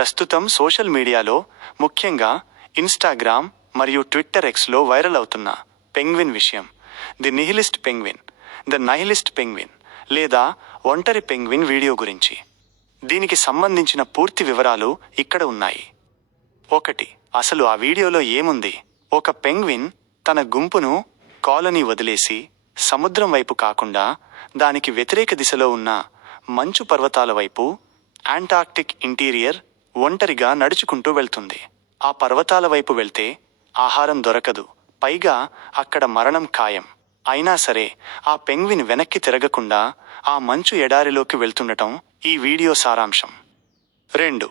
ప్రస్తుతం సోషల్ మీడియాలో, ముఖ్యంగా ఇన్స్టాగ్రామ్ మరియు ట్విట్టర్ ఎక్స్లో వైరల్ అవుతున్న పెంగ్విన్ విషయం. The nihilist penguin, the nihilist penguin లేదా ఒంటరి పెంగ్విన్ వీడియో గురించి. దీనికి సంబంధించిన పూర్తి వివరాలు ఇక్కడ ఉన్నాయి. 1. అసలు ఆ వీడియోలో ఏముంది? ఒక పెంగ్విన్ తన గుంపును, కాలనీ వదిలేసి సముద్రం వైపు కాకుండా దానికి వ్యతిరేక దిశలో ఉన్న మంచు పర్వతాల వైపు, అంటార్క్టిక్ ఇంటీరియర్, ఒంటరిగా నడుచుకుంటూ వెళ్తుంది. ఆ పర్వతాల వైపు వెళ్తే ఆహారం దొరకదు, పైగా అక్కడ మరణం ఖాయం. అయినా సరే ఆ పెంగ్విన్ వెనక్కి తిరగకుండా ఆ మంచు ఎడారిలోకి వెళ్తుండటం ఈ వీడియో సారాంశం. 2.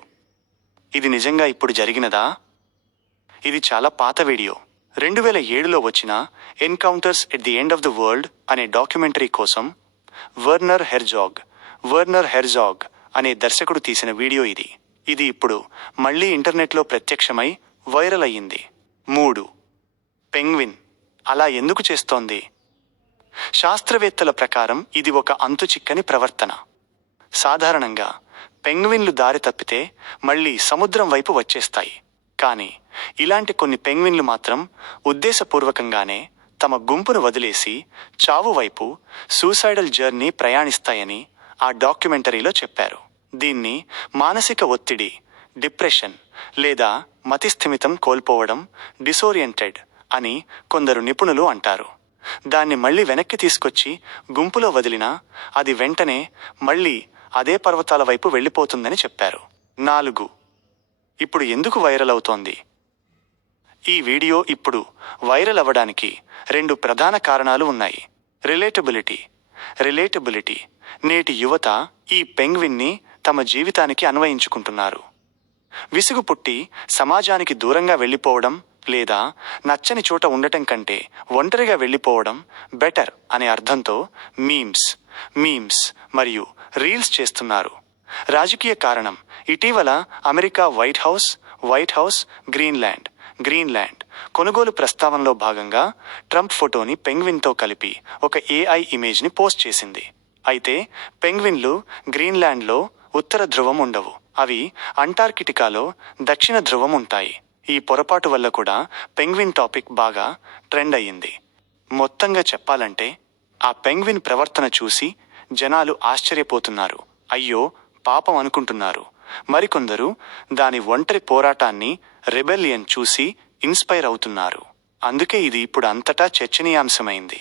ఇది నిజంగా ఇప్పుడు జరిగినదా? ఇది చాలా పాత వీడియో. 2007లో వచ్చిన encounters at the end of the world అనే డాక్యుమెంటరీ కోసం వర్నర్ హెర్జాగ్ అనే దర్శకుడు తీసిన వీడియో ఇది. ఇది ఇప్పుడు మళ్ళీ ఇంటర్నెట్లో ప్రత్యక్షమై వైరల్ అయ్యింది. 3. పెంగ్విన్ అలా ఎందుకు చేస్తోంది? శాస్త్రవేత్తల ప్రకారం ఇది ఒక అంతుచిక్కని ప్రవర్తన. సాధారణంగా పెంగ్విన్లు దారి తప్పితే మళ్ళీ సముద్రం వైపు వచ్చేస్తాయి. కానీ ఇలాంటి కొన్ని పెంగ్విన్లు మాత్రం ఉద్దేశపూర్వకంగానే తమ గుంపును వదిలేసి చావు వైపు, సూసైడల్ జర్నీ ప్రయాణిస్తాయని ఆ డాక్యుమెంటరీలో చెప్పారు. దీన్ని మానసిక ఒత్తిడి, డిప్రెషన్ లేదా మతిస్థిమితం కోల్పోవడం, డిసోరియంటెడ్ అని కొందరు నిపుణులు అంటారు. దాన్ని మళ్ళీ వెనక్కి తీసుకొచ్చి గుంపులో వదిలినా అది వెంటనే మళ్ళీ అదే పర్వతాల వైపు వెళ్ళిపోతుందని చెప్పారు. 4. ఇప్పుడు ఎందుకు వైరల్ అవుతోంది? ఈ వీడియో ఇప్పుడు వైరల్ అవ్వడానికి 2 ప్రధాన కారణాలు ఉన్నాయి. రిలేటబిలిటీ. నేటి యువత ఈ పెంగ్విన్ని తమ జీవితానికి అన్వయించుకుంటున్నారు. విసుగు పుట్టి సమాజానికి దూరంగా వెళ్ళిపోవడం లేదా నచ్చని చోట ఉండటం కంటే ఒంటరిగా వెళ్ళిపోవడం బెటర్ అనే అర్థంతో మీమ్స్ మరియు రీల్స్ చేస్తున్నారు. రాజకీయ కారణం. ఇటీవల అమెరికా వైట్ హౌస్ గ్రీన్లాండ్ కొనుగోలు ప్రస్తావనలో భాగంగా ట్రంప్ ఫోటోని పెంగ్విన్తో కలిపి ఒక AI ఇమేజ్ని పోస్ట్ చేసింది. అయితే పెంగ్విన్లు గ్రీన్లాండ్లో ఉత్తర ధ్రువం ఉండవు, అవి అంటార్కిటికాలో దక్షిణ ధ్రువం ఉంటాయి. ఈ పొరపాటు వల్ల కూడా పెంగ్విన్ టాపిక్ బాగా ట్రెండ్ అయ్యింది. మొత్తంగా చెప్పాలంటే ఆ పెంగ్విన్ ప్రవర్తన చూసి జనాలు ఆశ్చర్యపోతున్నారు, అయ్యో పాపం అనుకుంటున్నారు. మరికొందరు దాని ఒంటరి పోరాటాన్ని, రెబెలియన్ చూసి ఇన్స్పైర్ అవుతున్నారు. అందుకే ఇది ఇప్పుడు అంతటా చర్చనీయాంశమైంది.